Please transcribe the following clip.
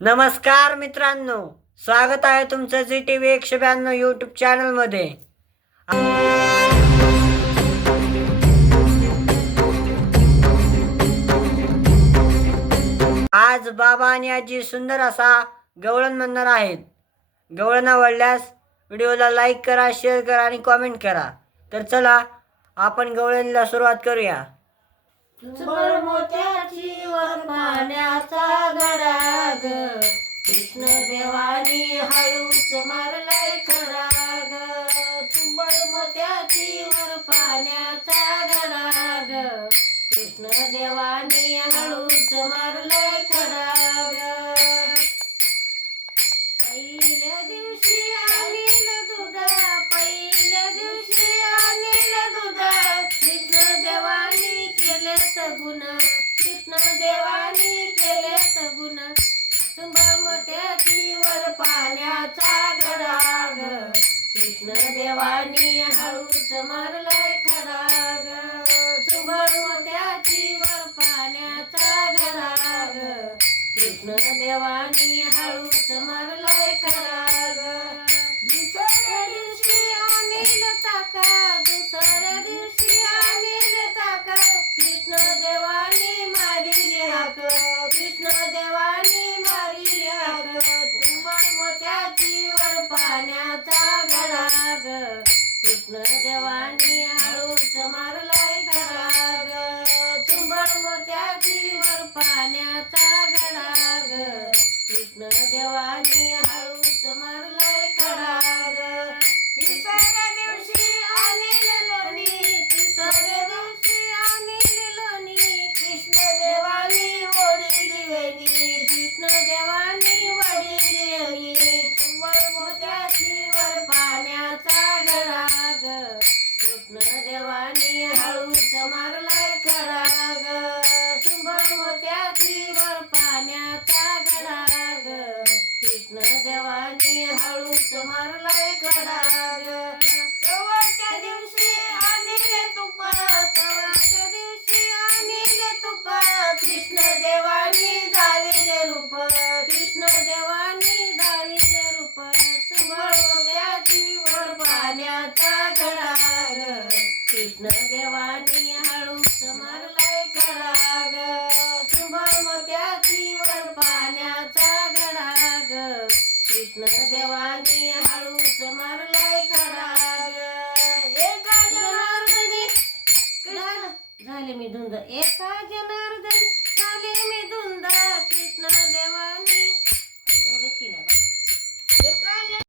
नमस्कार मित्रांनो स्वागत आहे तुमचं जी टी व्ही एकशे ब्याण्णव यूट्यूब चॅनलमध्ये आज बाबा आणि आजी सुंदर असा गवळण म्हणणार आहेत. गवळण आवडल्यास व्हिडिओला लाईक करा शेअर करा आणि कॉमेंट करा. तर चला आपण गवळणीला सुरुवात करूया. कृष्ण देवानी हळूच मारलाय खडाग तुंबळ मोत्याची वर पाण्याचा गडाग. कृष्ण देवानी हळूच मारलाय कृष्ण देवानी हळूच मारलाय खराग चुबळू त्याची वर पाण्याचा घराग कृष्ण देवानी हळूच मारलाय खराग मारलाय खराग तुंबळ मोत्याची वर पाण्याचा गडाग. कृष्ण देवानी हळूच मारलाय खडाग. दिवशी आणले तुप दिवशी आणले तुप कृष्ण देवानी दाविले रूप. कृष्ण देवानी दाविले रूप. वर पाण्याचा गडाग. कृष्ण देवानी हळूच कृष्ण देवानी हळूच मारलाय खडाग एका जनार्दनी झाले मी धुंद. एका